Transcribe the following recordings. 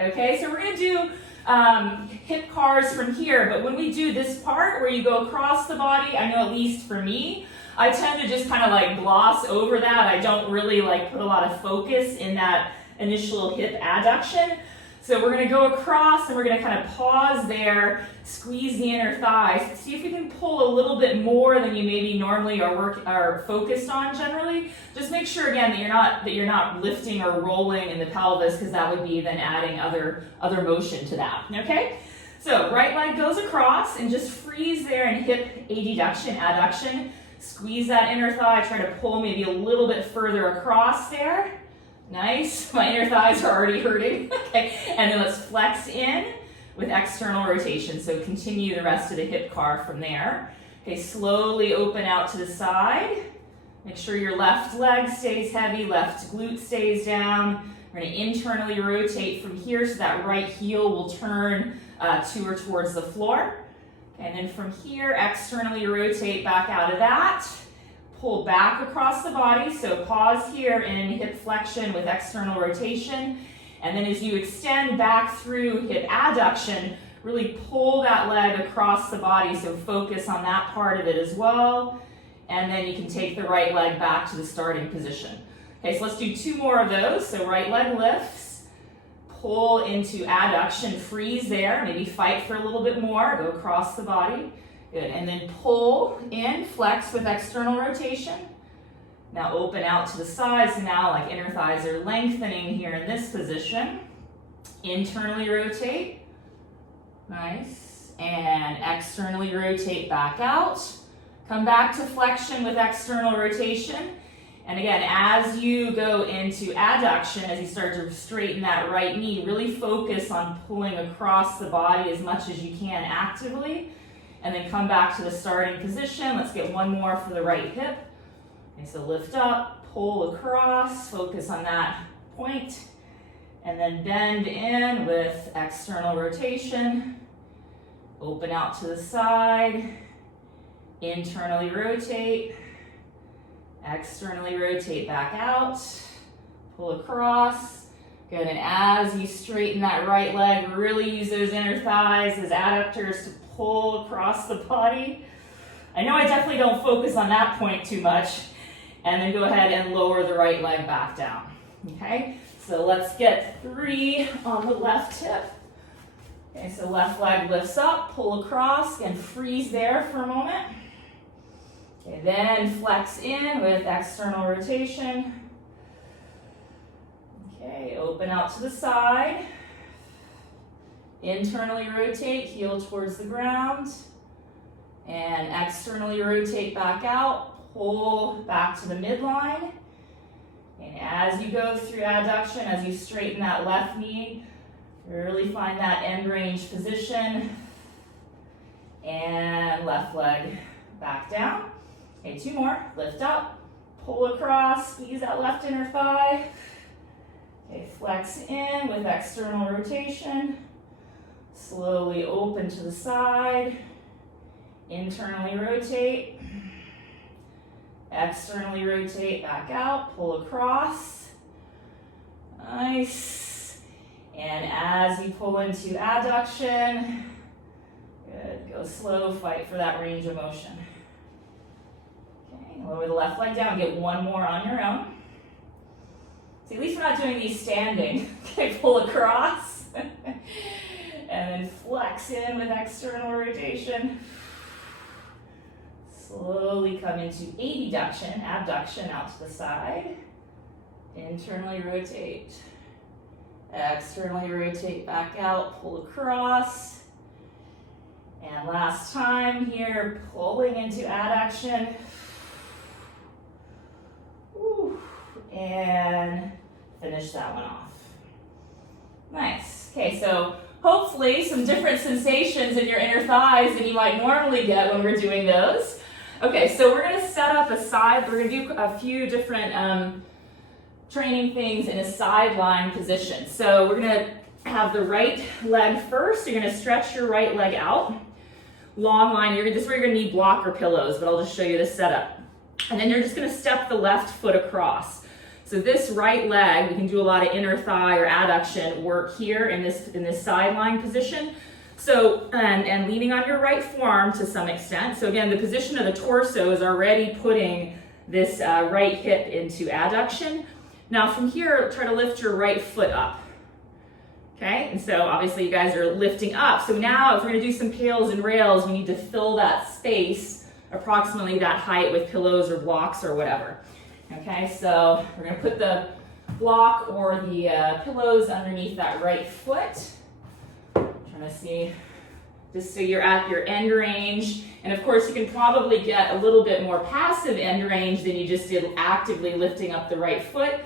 okay? So we're gonna do hip cars from here, but when we do this part where you go across the body, I know at least for me, I tend to just kind of like gloss over that. I don't really like put a lot of focus in that initial hip adduction. So we're gonna go across and we're gonna kind of pause there, squeeze the inner thighs, see if we can pull a little bit more than you maybe normally are focused on generally. Just make sure again that you're not lifting or rolling in the pelvis, because that would be then adding other motion to that, okay? So right leg goes across and just freeze there in hip adduction. Squeeze that inner thigh, try to pull maybe a little bit further across there. Nice, my inner thighs are already hurting. Okay, and then let's flex in with external rotation. So continue the rest of the hip car from there. Okay, slowly open out to the side. Make sure your left leg stays heavy, left glute stays down. We're gonna internally rotate from here so that right heel will turn to or towards the floor. And then from here, externally rotate back out of that. Pull back across the body, so pause here in hip flexion with external rotation. And then as you extend back through hip adduction, really pull that leg across the body, so focus on that part of it as well. And then you can take the right leg back to the starting position. Okay, so let's do 2 more of those. So right leg lifts, pull into adduction, freeze there, maybe fight for a little bit more, go across the body. Good, and then pull in, flex with external rotation. Now open out to the sides, and now like inner thighs are lengthening here in this position. Internally rotate, nice, and externally rotate back out. Come back to flexion with external rotation. And again, as you go into adduction, as you start to straighten that right knee, really focus on pulling across the body as much as you can actively. And then come back to the starting position. Let's get 1 more for the right hip. Okay, so lift up, pull across, focus on that point, and then bend in with external rotation. Open out to the side, internally rotate, externally rotate back out, pull across. Good, and as you straighten that right leg, really use those inner thighs as adductors to pull across the body. I know I definitely don't focus on that point too much. And then go ahead and lower the right leg back down. Okay, so let's get 3 on the left hip. Okay, so left leg lifts up, pull across, and freeze there for a moment. Okay, then flex in with external rotation. Okay, open out to the side. Internally rotate, heel towards the ground. And externally rotate back out, pull back to the midline. And as you go through adduction, as you straighten that left knee, really find that end range position. And left leg back down. Okay, 2 more. Lift up, pull across, squeeze that left inner thigh. Okay, flex in with external rotation. Slowly open to the side. Internally rotate. Externally rotate back out, pull across. Nice. And as you pull into adduction, good, go slow, fight for that range of motion. Okay, lower the left leg down, get 1 more on your own. See, at least we're not doing these standing. Okay, pull across. And then flex in with external rotation. Slowly come into abduction out to the side. Internally rotate. Externally rotate back out, pull across. And last time here, pulling into adduction. Whew. And finish that one off. Nice. Okay, so hopefully some different sensations in your inner thighs than you might normally get when we're doing those. Okay, so we're going to set up a side. We're going to do a few different training things in a sideline position. So we're going to have the right leg first. You're going to stretch your right leg out. Long line. This is where you're going to need blocker pillows, but I'll just show you the setup. And then you're just going to step the left foot across. So this right leg, we can do a lot of inner thigh or adduction work here in this sideline position. So, and leaning on your right forearm to some extent. So again, the position of the torso is already putting this right hip into adduction. Now from here, try to lift your right foot up. Okay, and so obviously you guys are lifting up. So now if we're gonna do some pails and rails, we need to fill that space, approximately that height, with pillows or blocks or whatever. Okay, so we're gonna put the block or the pillows underneath that right foot. Trying to see, just so you're at your end range. And of course you can probably get a little bit more passive end range than you just did actively lifting up the right foot.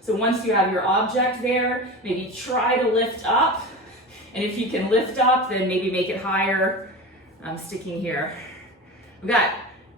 So once you have your object there, maybe try to lift up. And if you can lift up, then maybe make it higher. I'm sticking here. You got,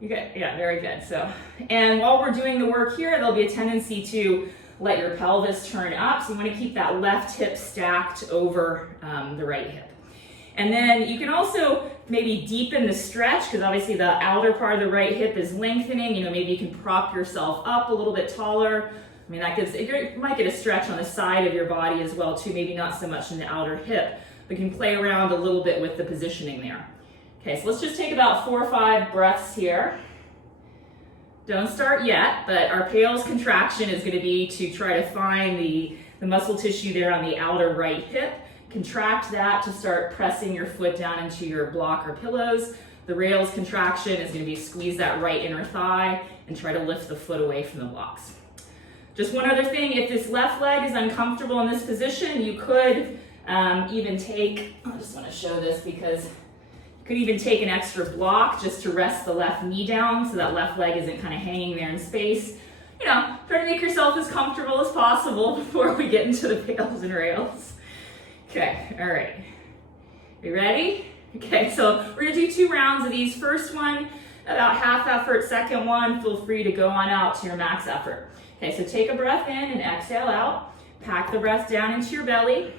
yeah, very good. So, and while we're doing the work here, there'll be a tendency to let your pelvis turn up. So you want to keep that left hip stacked over the right hip. And then you can also maybe deepen the stretch, because obviously the outer part of the right hip is lengthening. You know, maybe you can prop yourself up a little bit taller. I mean, that gives, you might get a stretch on the side of your body as well too, maybe not so much in the outer hip, but you can play around a little bit with the positioning there. Okay, so let's just take about 4 or 5 breaths here. Don't start yet, but our PAILs contraction is going to be to try to find the muscle tissue there on the outer right hip. Contract that to start pressing your foot down into your block or pillows. The rails contraction is going to be squeeze that right inner thigh and try to lift the foot away from the blocks. Just one other thing, if this left leg is uncomfortable in this position, you could even take, I just want to show this because you could even take an extra block just to rest the left knee down so that left leg isn't kind of hanging there in space. You know, try to make yourself as comfortable as possible before we get into the PAILs and rails. Okay, all right. You ready? Okay, so we're gonna do 2 rounds of these. First one, about half effort. Second one, feel free to go on out to your max effort. Okay, so take a breath in and exhale out. Pack the breath down into your belly.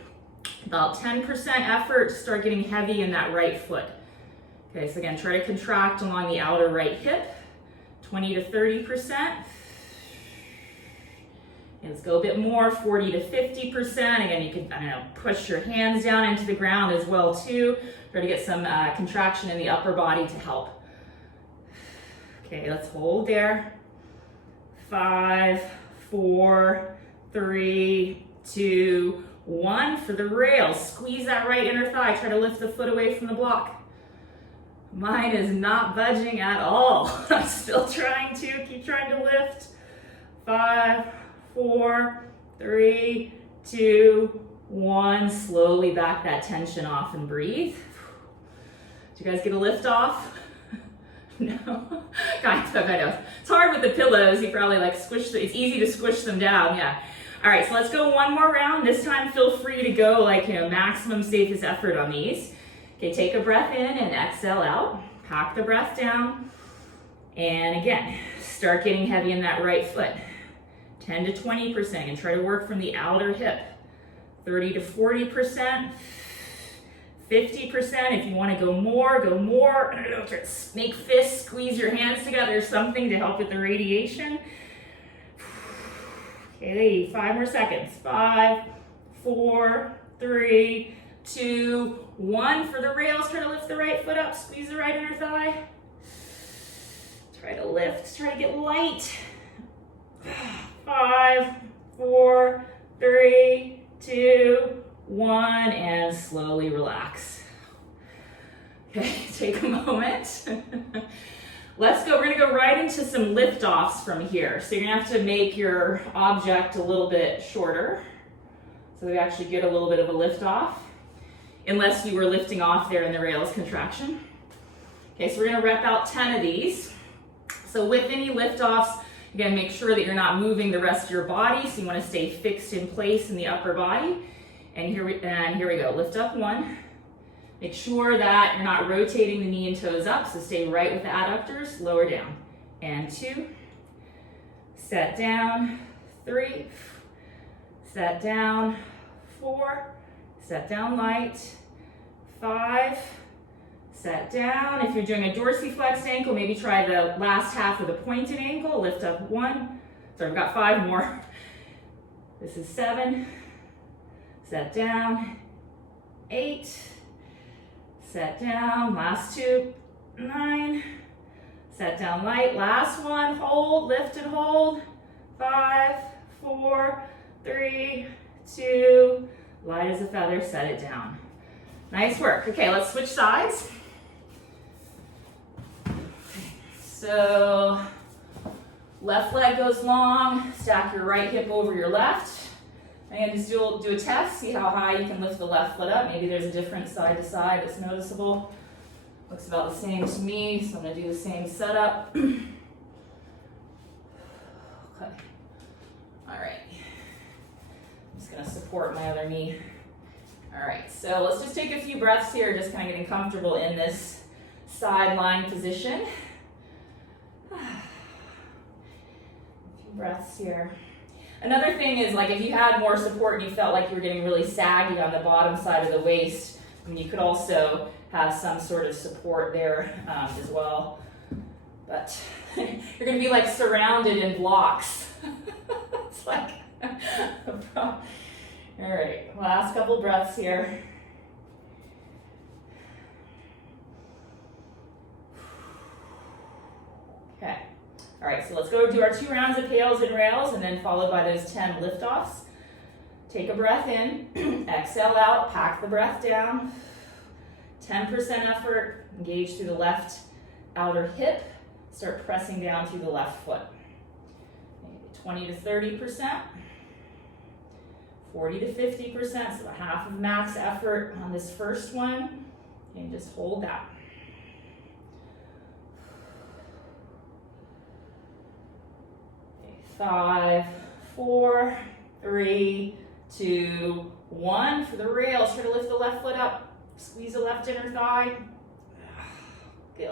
About 10% effort, start getting heavy in that right foot. Okay, so again, try to contract along the outer right hip. 20 to 30%. Let's go a bit more, 40 to 50%. Again, you can, I don't know, push your hands down into the ground as well too. Try to get some contraction in the upper body to help. Okay, let's hold there. 5, 4, 3, 2, 1. For the rails, squeeze that right inner thigh. Try to lift the foot away from the block. Mine is not budging at all. I'm still trying to, keep trying to lift. 5, 4, 3, 2, 1. Slowly back that tension off and breathe. Did you guys get a lift off? No, kind of, I know. It's hard with the pillows. You probably like squish it's easy to squish them down, yeah. All right, so let's go one more round. This time feel free to go like, you know, maximum safest effort on these. Okay, take a breath in and exhale out. Pack the breath down. And again, start getting heavy in that right foot. 10 to 20%, and try to work from the outer hip. 30 to 40%. 50%, if you want to go more, go more. I don't know, make fists, squeeze your hands together, something to help with the radiation. Okay, 5 more seconds. 5, 4, 3, 2, 1. For the rails, try to lift the right foot up, squeeze the right inner thigh. Try to lift, try to get light. 5, 4, 3, 2, 1, and slowly relax. Okay, take a moment. Let's go, we're gonna go right into some liftoffs from here. So you're gonna have to make your object a little bit shorter so that we actually get a little bit of a lift off, unless you were lifting off there in the rails contraction. Okay, so we're gonna rep out 10 of these. So with any liftoffs, again, make sure that you're not moving the rest of your body, so you wanna stay fixed in place in the upper body. And here we go, lift up 1. Make sure that you're not rotating the knee and toes up, so stay right with the adductors, lower down. And 2, set down, 3, set down, 4, set down light, 5, set down. If you're doing a dorsiflexed ankle, maybe try the last half of the pointed ankle, lift up 1. So I've got 5 more. This is 7. Set down. 8. Set down. Last 2. 9. Set down light. Last one. Hold. Lift and hold. 5, 4, 3, 2. Light as a feather. Set it down. Nice work. Okay, let's switch sides. So left leg goes long, stack your right hip over your left. And just do a test, see how high you can lift the left foot up. Maybe there's a difference side to side that's noticeable. Looks about the same to me, so I'm gonna do the same setup. Okay, all right. I'm just gonna support my other knee. All right, so let's just take a few breaths here, just kind of getting comfortable in this side lying position. A few breaths here. Another thing is, like, if you had more support and you felt like you were getting really saggy on the bottom side of the waist, you could also have some sort of support there as well. But you're going to be like surrounded in blocks. It's like a problem. All right, last couple breaths here. Okay. All right, so let's go do our 2 rounds of pails and rails, and then followed by those 10 liftoffs. Take a breath in, exhale out, pack the breath down. 10% effort, engage through the left outer hip. Start pressing down through the left foot. Maybe 20 to 30%, 40 to 50%, so a half of max effort on this first one. And just hold that. Okay, 5, 4, 3, 2, 1. For the rails, try to lift the left foot up. Squeeze the left inner thigh. Good.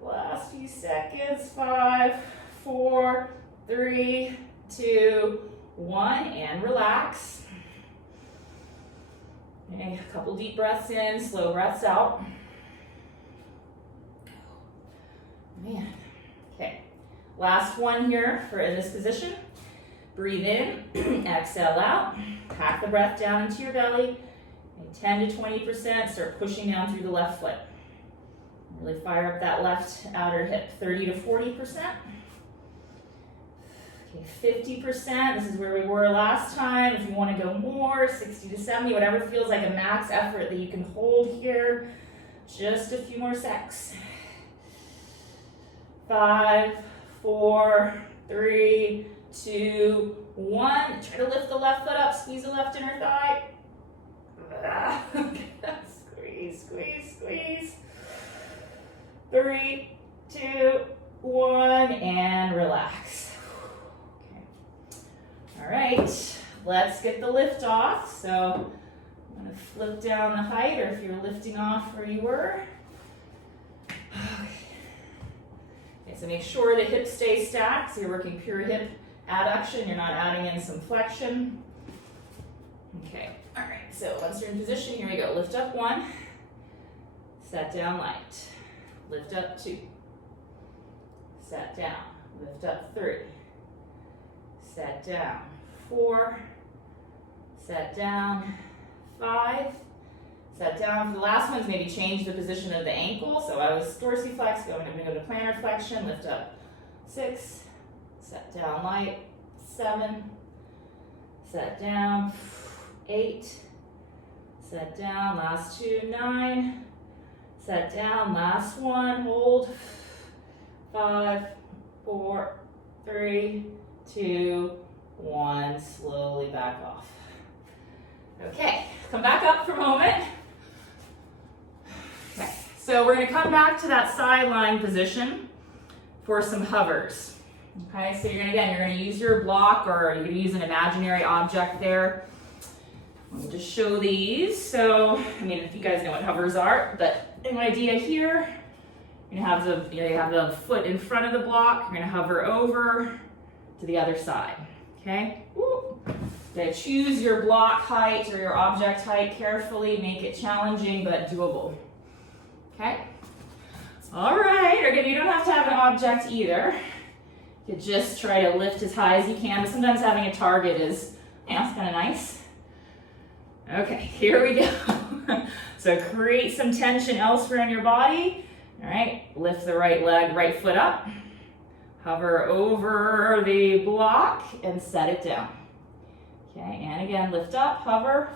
Last few seconds. 5, 4, 3, 2, 1, and relax. Okay, a couple deep breaths in, slow breaths out. Man. Okay, last one here for in this position. Breathe in, exhale out. Pack the breath down into your belly. And 10 to 20%, start pushing down through the left foot. Really fire up that left outer hip. 30 to 40%. Okay, 50%, this is where we were last time. If you want to go more, 60 to 70, whatever feels like a max effort that you can hold here. Just a few more secs. 5, 4, 3, 2, 1. Try to lift the left foot up, squeeze the left inner thigh. Squeeze, squeeze, squeeze. 3, 2, 1, and relax. All right, let's get the lift off. So I'm going to flip down the height, or if you're lifting off where you were. Okay, so make sure the hips stay stacked. So you're working pure hip adduction. You're not adding in some flexion. Okay, all right, so once you're in position, here we go. Lift up 1, set down light. Lift up 2, set down. Lift up 3. Set down. 4, set down. 5, set down. For the last ones, maybe change the position of the ankle. So I was dorsiflex, I'm going to go to plantar flexion, lift up 6, set down light. 7, set down. 8, set down. Last 2, 9, set down. Last one, hold. 5, 4, 3, 2, 1, slowly back off. Okay, come back up for a moment. Okay, so we're going to come back to that side lying position for some hovers. Okay, so you're going to use your block, or you're going to use an imaginary object there. Let me just show these. So, I mean, if you guys know what hovers are, but an idea here, you have the foot in front of the block. You're going to hover over to the other side. Okay. Woo. Okay, choose your block height or your object height carefully. Make it challenging but doable. Okay. All right. Again, you don't have to have an object either. You just try to lift as high as you can, but sometimes having a target is, you know, it's kind of nice. Okay, here we go. So create some tension elsewhere in your body. All right, lift the right leg, right foot up. Hover over the block and set it down. Okay, and again, lift up, hover.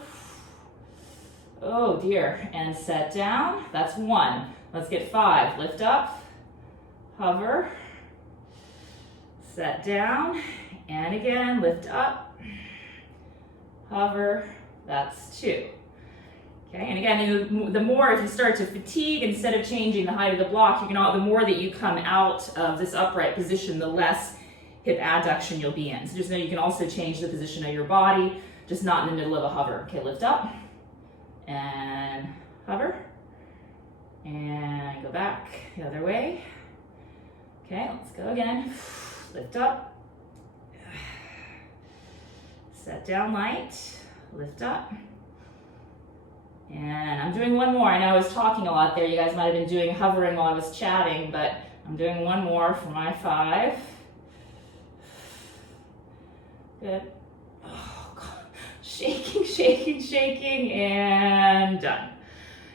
Oh dear, and set down. That's 1. Let's get 5. Lift up, hover, set down, and again, lift up, hover. That's 2. Okay, and again, the more, if you start to fatigue, instead of changing the height of the block, you can, the more that you come out of this upright position, the less hip adduction you'll be in. So just know you can also change the position of your body, just not in the middle of a hover. Okay, lift up and hover, and go back the other way. Okay, let's go again. Lift up, set down light, lift up. And I'm doing one more. I know I was talking a lot there. You guys might have been doing hovering while I was chatting, but I'm doing one more for my 5. Good. Oh, God. Shaking, shaking, shaking, and done.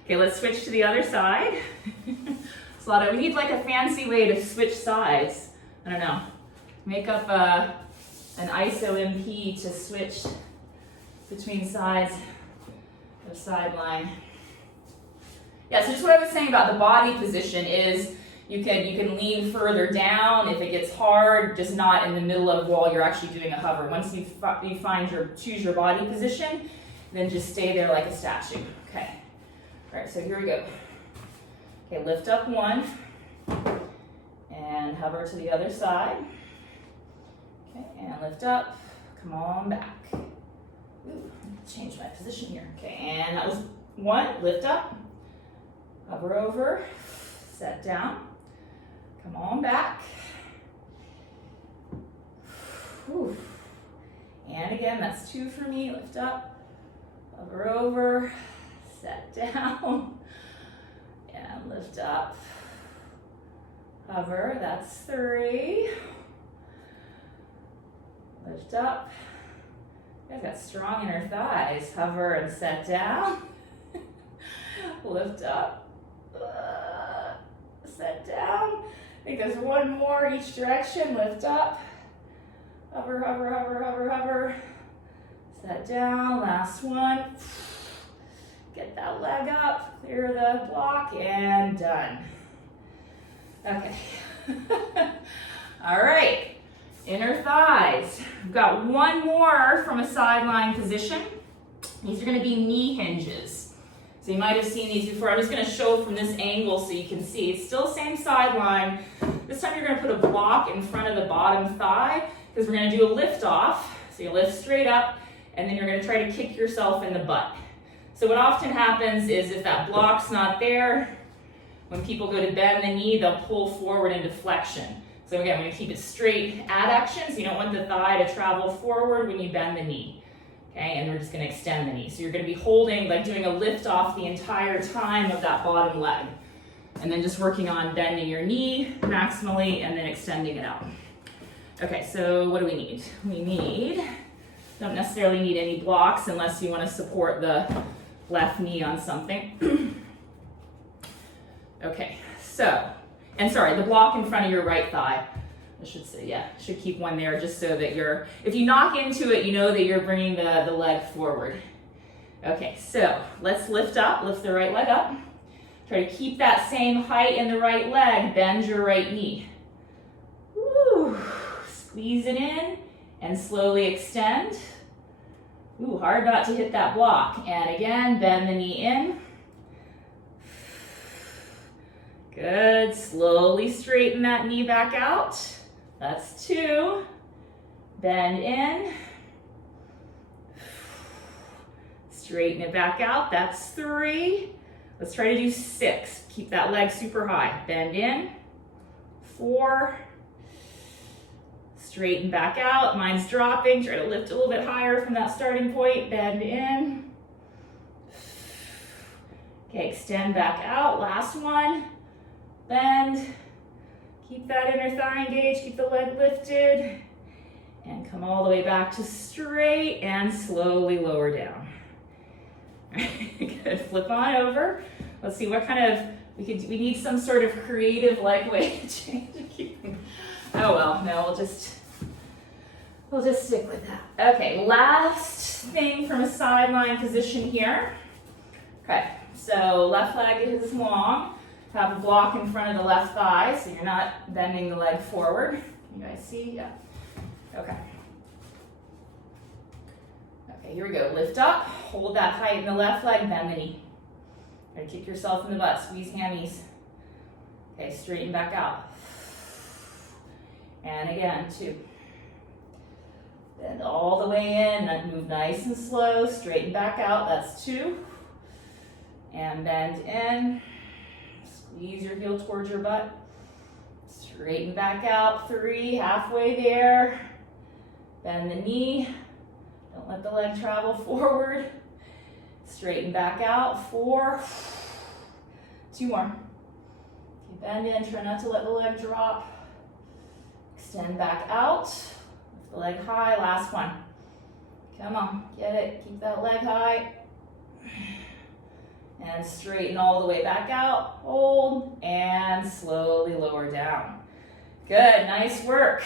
Okay, let's switch to the other side. It's a lot of, we need like a fancy way to switch sides. I don't know. Make up an ISO MP to switch between sides. The sideline. Yeah, so just what I was saying about the body position is you can lean further down if it gets hard, just not in the middle of while you're actually doing a hover. Once you choose your body position, then just stay there like a statue. Okay. All right, so here we go. Okay, lift up 1 and hover to the other side. Okay, and lift up, come on back. Ooh, change my position here. Okay, and that was 1, lift up, hover over, set down, come on back. Whew. And again, that's 2 for me, lift up, hover over, set down, and lift up, hover, that's 3, lift up. You guys got strong inner thighs. Hover and set down. Lift up. Set down. I think there's 1 more each direction. Lift up. Hover, hover, hover, hover, hover. Set down. Last one. Get that leg up. Clear the block and done. Okay. All right. Inner thighs. We've got 1 more from a sideline position. These are going to be knee hinges. So you might have seen these before. I'm just going to show from this angle so you can see. It's still same sideline. This time you're going to put a block in front of the bottom thigh because we're going to do a lift off. So you lift straight up and then you're going to try to kick yourself in the butt. So what often happens is if that block's not there, when people go to bend the knee, they'll pull forward into flexion. So again, we're going to keep it straight adduction, so you don't want the thigh to travel forward when you bend the knee. Okay, and we're just going to extend the knee. So you're going to be holding, like doing a lift off the entire time of that bottom leg. And then just working on bending your knee maximally and then extending it out. Okay, so what do we need? Don't necessarily need any blocks unless you want to support the left knee on something. Okay, so, and sorry, the block in front of your right thigh. I should say, yeah, should keep one there just so that if you knock into it, you know that you're bringing the leg forward. Okay, so let's lift the right leg up. Try to keep that same height in the right leg, bend your right knee. Woo. Squeeze it in and slowly extend. Ooh, hard not to hit that block. And again, bend the knee in. Good, slowly straighten that knee back out. That's 2. Bend in. Straighten it back out, that's 3. Let's try to do 6. Keep that leg super high. Bend in. 4. Straighten back out. Mine's dropping. Try to lift a little bit higher from that starting point. Bend in. Okay, extend back out. Last one. Bend. Keep that inner thigh engaged, keep the leg lifted, and come all the way back to straight and slowly lower down. Good, flip on over. Let's see what kind of, we need some sort of creative leg weight change. Oh well, no, we'll just stick with that. Okay, last thing from a sideline position here. Okay, so left leg is long. Have a block in front of the left thigh so you're not bending the leg forward. You guys see? Yeah. Okay. Okay, here we go. Lift up, hold that height in the left leg, bend the knee. Okay, kick yourself in the butt, squeeze hammies. Okay, straighten back out. And again, 2. Bend all the way in, then move nice and slow, straighten back out, that's 2. And bend in. Squeeze your heel towards your butt. Straighten back out. 3, halfway there. Bend the knee. Don't let the leg travel forward. Straighten back out. 4. 2 more. Okay, bend in. Try not to let the leg drop. Extend back out. Lift the leg high. Last one. Come on. Get it. Keep that leg high. And straighten all the way back out, hold, and slowly lower down. Good, nice work.